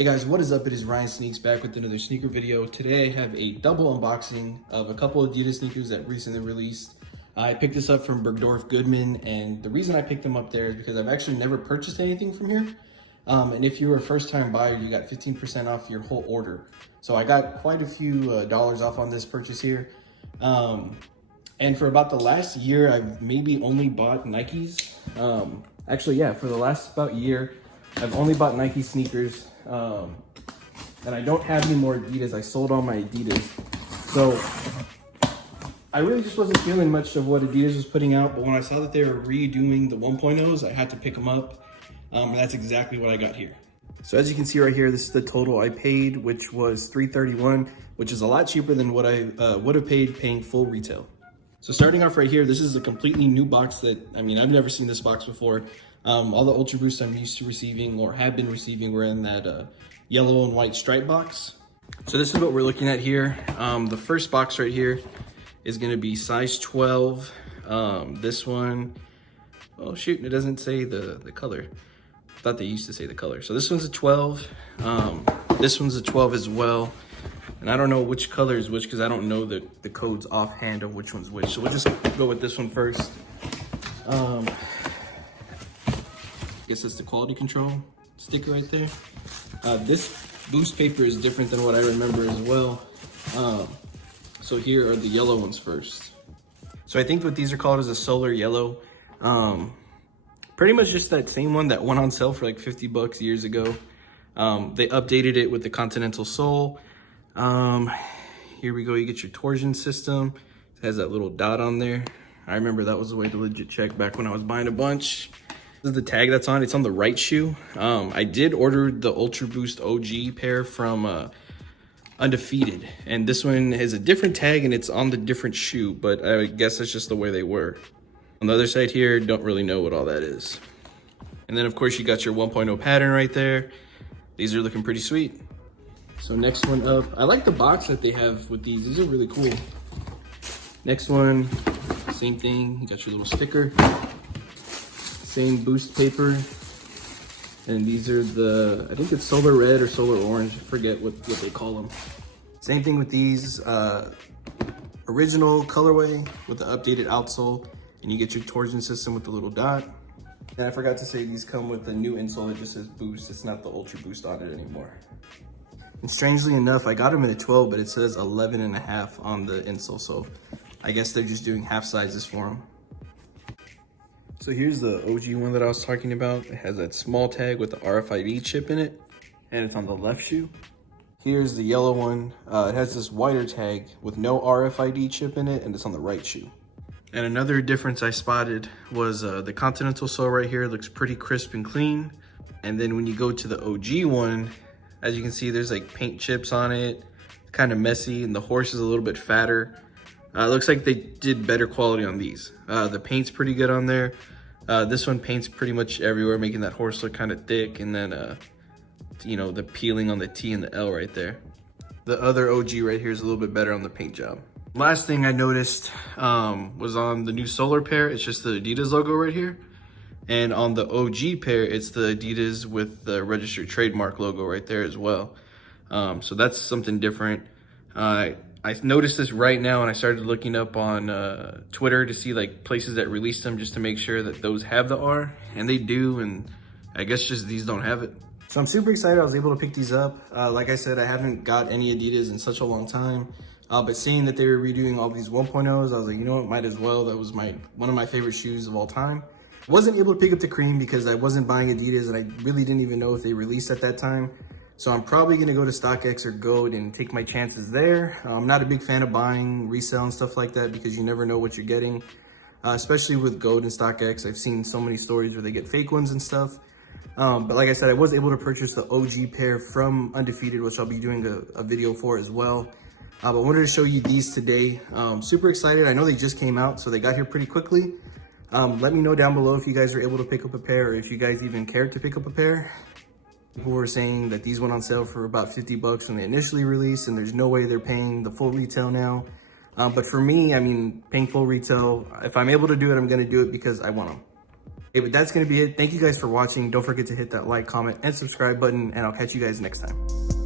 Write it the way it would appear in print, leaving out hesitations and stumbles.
Hey guys, what is up? It is Ryan Sneaks back with another sneaker video. Today I have a double unboxing of a couple of Adidas sneakers that recently released. I picked this up from Bergdorf Goodman, and the reason I picked them up there is because I've actually never purchased anything from here. And if you're a first-time buyer, you got 15% off your whole order. So I got quite a few dollars off on this purchase here. And for about the last year, I've maybe only bought Nikes. For the last about year, I've only bought Nike sneakers. And I don't have any more Adidas. I sold all my Adidas. So I really just wasn't feeling much of what Adidas was putting out, but when I saw that they were redoing the 1.0s, I had to pick them up. And that's exactly what I got here. So as you can see right here, this is the total I paid, which was $331, which is a lot cheaper than what I would have paid paying full retail. So starting off right here, this is a completely new box that, I've never seen this box before. All the UltraBoost I'm used to receiving or have been receiving were in that yellow and white stripe box. So this is what we're looking at here. The first box right here is gonna be size 12. This one, oh shoot, it doesn't say the color. I thought they used to say the color. So this one's a 12. This one's a 12 as well. And I don't know which color is which because I don't know the codes offhand of which one's which. So we'll just go with this one first. I guess it's the quality control sticker right there. This boost paper is different than what I remember as well. So here are the yellow ones first. So I think what these are called is a solar yellow. Pretty much just that same one that went on sale for like 50 bucks years ago. They updated it with the Continental sole. Here we go, you get your torsion system. It has that little dot on there. I remember that was the way to legit check back when I was buying a bunch. This is the tag that's on. It's on the right shoe. I did order the UltraBoost OG pair from Undefeated, and this one has a different tag and it's on the different shoe, but I guess that's just the way they were. On the other side here, don't really know what all that is. And then of course you got your 1.0 pattern right there. These are looking pretty sweet. So next one up, I like the box that they have with these. These are really cool. Next one, same thing. You got your little sticker. Same boost paper. And these are the, I think it's solar red or solar orange. I forget what they call them. Same thing with these. Original colorway with the updated outsole. And you get your torsion system with the little dot. And I forgot to say these come with a new insole that just says boost. It's not the UltraBoost on it anymore. And strangely enough, I got them in a 12, but it says 11.5 on the insole. So I guess they're just doing half sizes for them. So here's the OG one that I was talking about. It has that small tag with the RFID chip in it, and it's on the left shoe. Here's the yellow one. It has this wider tag with no RFID chip in it, and it's on the right shoe. And another difference I spotted was the Continental sole right here looks pretty crisp and clean. And then when you go to the OG one, as you can see, there's like paint chips on it, kind of messy, and the horse is a little bit fatter. It looks like they did better quality on these. The paint's pretty good on there. This one paints pretty much everywhere, making that horse look kind of thick, and then, the peeling on the T and the L right there. The other OG right here is a little bit better on the paint job. Last thing I noticed was on the new Solar pair, it's just the Adidas logo right here. And on the OG pair, it's the Adidas with the registered trademark logo right there as well. So that's something different. I noticed this right now and I started looking up on Twitter to see like places that released them just to make sure that those have the R, and they do, and I guess just these don't have it. So I'm super excited I was able to pick these up. Like I said, I haven't got any Adidas in such a long time. But seeing that they were redoing all these 1.0s, I was like, you know what, might as well. That was one of my favorite shoes of all time. Wasn't able to pick up the cream because I wasn't buying Adidas and I really didn't even know if they released at that time. So I'm probably gonna go to StockX or Goat and take my chances there. I'm not a big fan of buying resale and stuff like that because you never know what you're getting, especially with Goat and StockX. I've seen so many stories where they get fake ones and stuff. But like I said, I was able to purchase the OG pair from Undefeated, which I'll be doing a video for as well. But I wanted to show you these today. Super excited. I know they just came out, so they got here pretty quickly. Let me know down below if you guys were able to pick up a pair or if you guys even cared to pick up a pair. People were saying that these went on sale for about 50 bucks when they initially released, and there's no way they're paying the full retail now. But for me, paying full retail, if I'm able to do it, I'm gonna do it because I want them. Hey, but that's gonna be it. Thank you guys for watching. Don't forget to hit that like, comment, and subscribe button, and I'll catch you guys next time.